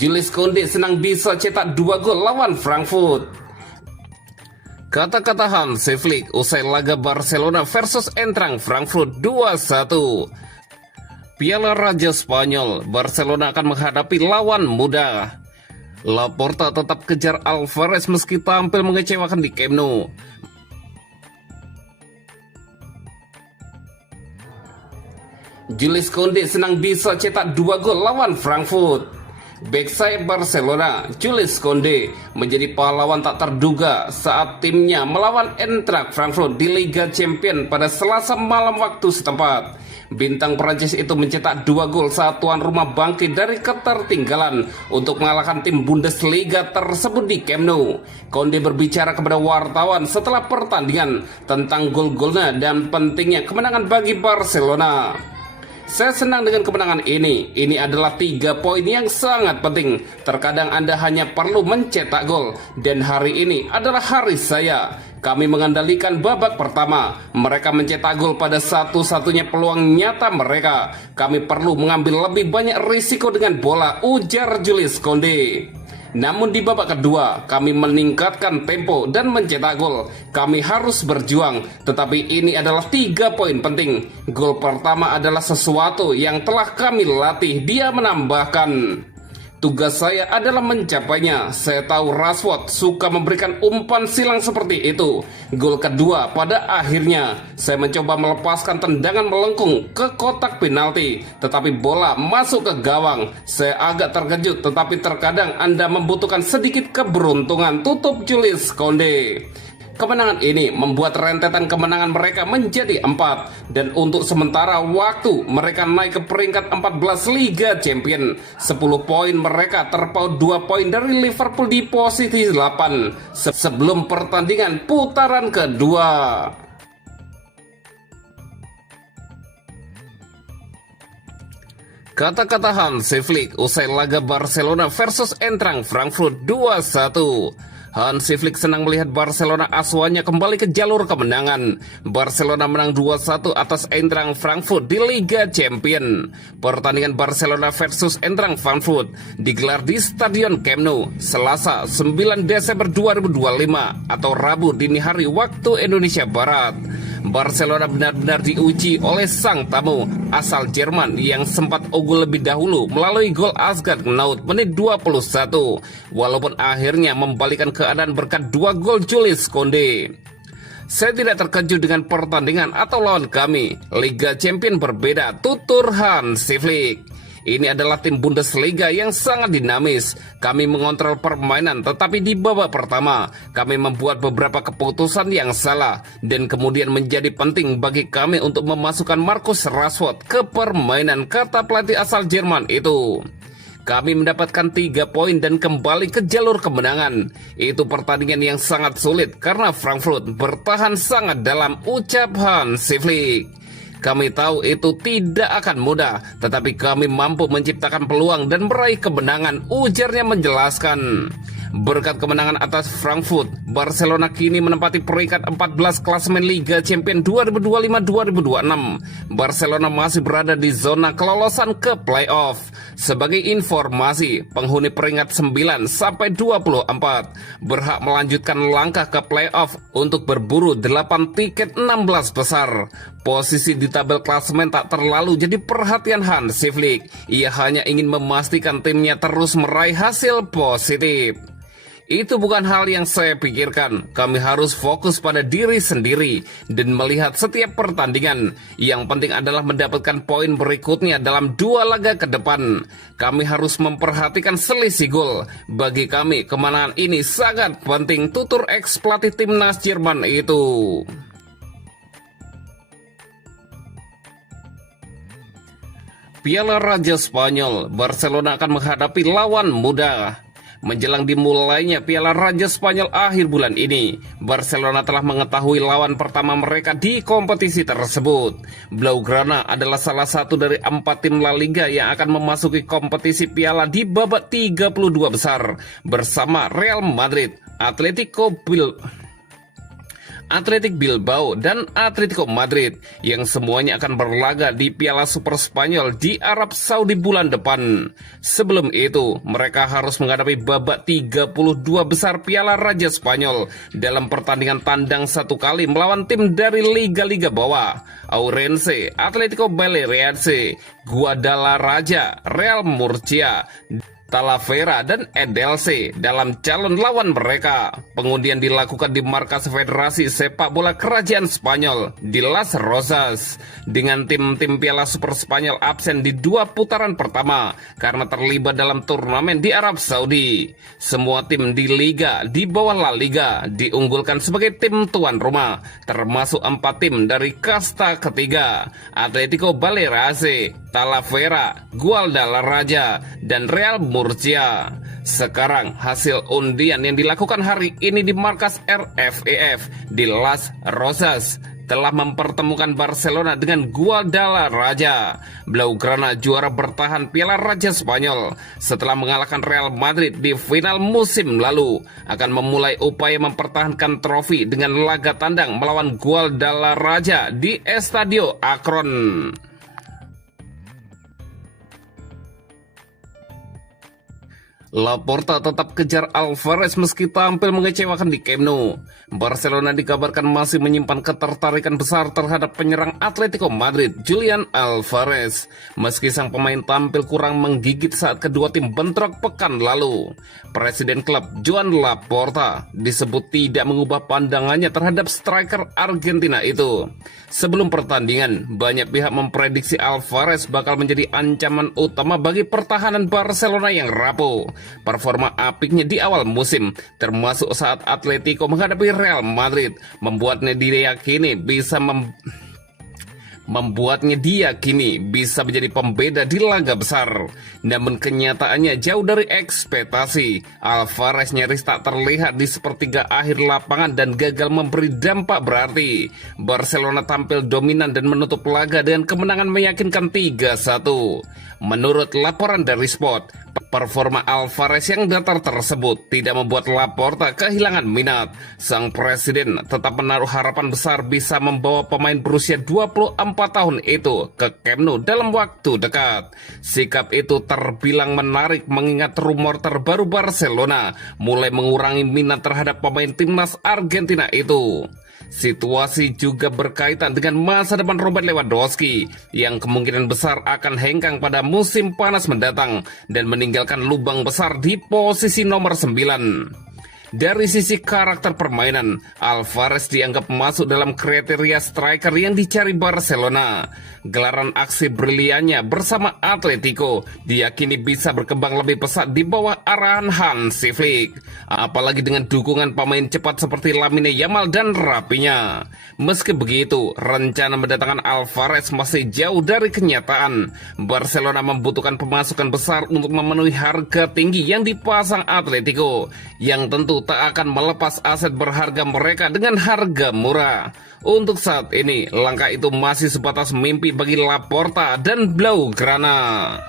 Jules Koundé senang bisa cetak 2 gol lawan Frankfurt. Kata-kata Hansi Flick usai laga Barcelona versus Eintracht Frankfurt 2-1. Piala Raja Spanyol, Barcelona akan menghadapi lawan muda. Laporta tetap kejar Alvarez meski tampil mengecewakan di Camp Nou. Jules Koundé senang bisa cetak 2 gol lawan Frankfurt. Bek sayap Barcelona, Jules Koundé, menjadi pahlawan tak terduga saat timnya melawan Eintracht Frankfurt di Liga Champions pada Selasa malam waktu setempat. Bintang Prancis itu mencetak 2 gol saat tuan rumah bangkit dari ketertinggalan untuk mengalahkan tim Bundesliga tersebut di Camp Nou. Koundé berbicara kepada wartawan setelah pertandingan tentang gol-golnya dan pentingnya kemenangan bagi Barcelona. Saya senang dengan kemenangan ini. Ini adalah 3 poin yang sangat penting. Terkadang Anda hanya perlu mencetak gol. Dan hari ini adalah hari saya. Kami mengendalikan babak pertama. Mereka mencetak gol pada satu-satunya peluang nyata mereka. Kami perlu mengambil lebih banyak risiko dengan bola, ujar Jules Koundé. Namun di babak kedua, kami meningkatkan tempo dan mencetak gol. Kami harus berjuang, tetapi ini adalah 3 poin penting. Gol pertama adalah sesuatu yang telah kami latih, dia menambahkan. Tugas saya adalah mencapainya. Saya tahu Rashford suka memberikan umpan silang seperti itu. Gol kedua pada akhirnya, saya mencoba melepaskan tendangan melengkung ke kotak penalti, tetapi bola masuk ke gawang. Saya agak terkejut, tetapi terkadang Anda membutuhkan sedikit keberuntungan, tutup Jules Koundé. Kemenangan ini membuat rentetan kemenangan mereka menjadi 4. Dan untuk sementara waktu mereka naik ke peringkat 14 Liga Champions. 10 poin mereka terpaut 2 poin dari Liverpool di posisi 8 sebelum pertandingan putaran kedua. Kata-kata Hansi Flick usai laga Barcelona versus Eintracht Frankfurt 2-1. Hansi Flick senang melihat Barcelona asuhannya kembali ke jalur kemenangan. Barcelona menang 2-1 atas Eintracht Frankfurt di Liga Champions. Pertandingan Barcelona versus Eintracht Frankfurt digelar di Stadion Camp Nou Selasa 9 Desember 2025 atau Rabu dini hari waktu Indonesia Barat. Barcelona benar-benar diuji oleh sang tamu asal Jerman yang sempat unggul lebih dahulu melalui gol Asgard Knaut menit 21, walaupun akhirnya membalikan keadaan berkat 2 gol Jules Koundé. Saya tidak terkejut dengan pertandingan atau lawan kami. Liga Champions berbeda, tutur Hansi Flick. Ini adalah tim Bundesliga yang sangat dinamis. Kami mengontrol permainan, tetapi di babak pertama kami membuat beberapa keputusan yang salah, dan kemudian menjadi penting bagi kami untuk memasukkan Marcus Rashford ke permainan, kata pelatih asal Jerman itu. Kami mendapatkan 3 poin dan kembali ke jalur kemenangan. Itu pertandingan yang sangat sulit karena Frankfurt bertahan sangat dalam, ucap Hansi Flick. Kami tahu itu tidak akan mudah, tetapi kami mampu menciptakan peluang dan meraih kemenangan, ujarnya menjelaskan. Berkat kemenangan atas Frankfurt, Barcelona kini menempati peringkat 14 klasemen Liga Champions 2025-2026. Barcelona masih berada di zona kelolosan ke playoff. Sebagai informasi, penghuni peringkat 9 sampai 24 berhak melanjutkan langkah ke playoff untuk berburu 8 tiket 16 besar. Posisi di tabel klasemen tak terlalu jadi perhatian Hansi Flick. Ia hanya ingin memastikan timnya terus meraih hasil positif. Itu bukan hal yang saya pikirkan. Kami harus fokus pada diri sendiri dan melihat setiap pertandingan. Yang penting adalah mendapatkan poin berikutnya dalam 2 laga ke depan. Kami harus memperhatikan selisih gol. Bagi kami, kemenangan ini sangat penting, tutur ex-pelatih timnas Jerman itu. Piala Raja Spanyol, Barcelona akan menghadapi lawan muda. Menjelang dimulainya Piala Raja Spanyol akhir bulan ini, Barcelona telah mengetahui lawan pertama mereka di kompetisi tersebut. Blaugrana adalah salah satu dari 4 tim La Liga yang akan memasuki kompetisi piala di babak 32 besar bersama Real Madrid, Athletic Bilbao, dan Atletico Madrid yang semuanya akan berlaga di Piala Super Spanyol di Arab Saudi bulan depan. Sebelum itu, mereka harus menghadapi babak 32 besar Piala Raja Spanyol dalam pertandingan tandang 1 kali melawan tim dari liga-liga bawah, Ourense, Atletico Baleares, Guadalajara, Real Murcia, Talavera, dan Edelce dalam calon lawan mereka. Pengundian dilakukan di markas Federasi Sepak Bola Kerajaan Spanyol di Las Rozas, dengan tim-tim Piala Super Spanyol absen di 2 putaran pertama karena terlibat dalam turnamen di Arab Saudi. Semua tim di liga di bawah La Liga diunggulkan sebagai tim tuan rumah, termasuk 4 tim dari kasta ketiga: Atletico Baleares, Talavera, Guadalajara, dan Real Murcia. Sekarang hasil undian yang dilakukan hari ini di markas RFEF di Las Rozas telah mempertemukan Barcelona dengan Guadalajara. Blaugrana juara bertahan Piala Raja Spanyol setelah mengalahkan Real Madrid di final musim lalu akan memulai upaya mempertahankan trofi dengan laga tandang melawan Guadalajara di Estadio Akron. Laporta tetap kejar Alvarez meski tampil mengecewakan di Camp Nou. Barcelona dikabarkan masih menyimpan ketertarikan besar terhadap penyerang Atletico Madrid, Julian Alvarez, meski sang pemain tampil kurang menggigit saat kedua tim bentrok pekan lalu. Presiden klub Joan Laporta disebut tidak mengubah pandangannya terhadap striker Argentina itu. Sebelum pertandingan, banyak pihak memprediksi Alvarez bakal menjadi ancaman utama bagi pertahanan Barcelona yang rapuh. Performa apiknya di awal musim, termasuk saat Atletico menghadapi Real Madrid, membuatnya diyakini bisa menjadi pembeda di laga besar. Namun kenyataannya jauh dari ekspektasi. Alvarez nyaris tak terlihat di sepertiga akhir lapangan dan gagal memberi dampak berarti. Barcelona tampil dominan dan menutup laga dengan kemenangan meyakinkan 3-1. Menurut laporan dari Sport, performa Alvarez yang datar tersebut tidak membuat Laporta kehilangan minat. Sang presiden tetap menaruh harapan besar bisa membawa pemain berusia 24 tahun itu ke Camp Nou dalam waktu dekat. Sikap itu terbilang menarik mengingat rumor terbaru Barcelona mulai mengurangi minat terhadap pemain timnas Argentina itu. Situasi juga berkaitan dengan masa depan Robert Lewandowski yang kemungkinan besar akan hengkang pada musim panas mendatang dan meninggalkan lubang besar di posisi nomor 9. Dari sisi karakter permainan, Alvarez dianggap masuk dalam kriteria striker yang dicari Barcelona. Gelaran aksi briliannya bersama Atletico diyakini bisa berkembang lebih pesat di bawah arahan Hansi Flick, apalagi dengan dukungan pemain cepat seperti Lamine Yamal dan Rafinha. Meski begitu, rencana mendatangkan Alvarez masih jauh dari kenyataan. Barcelona membutuhkan pemasukan besar untuk memenuhi harga tinggi yang dipasang Atletico, yang tentu tak akan melepas aset berharga mereka dengan harga murah. Untuk saat ini, langkah itu masih sebatas mimpi bagi Laporta dan Blaugrana.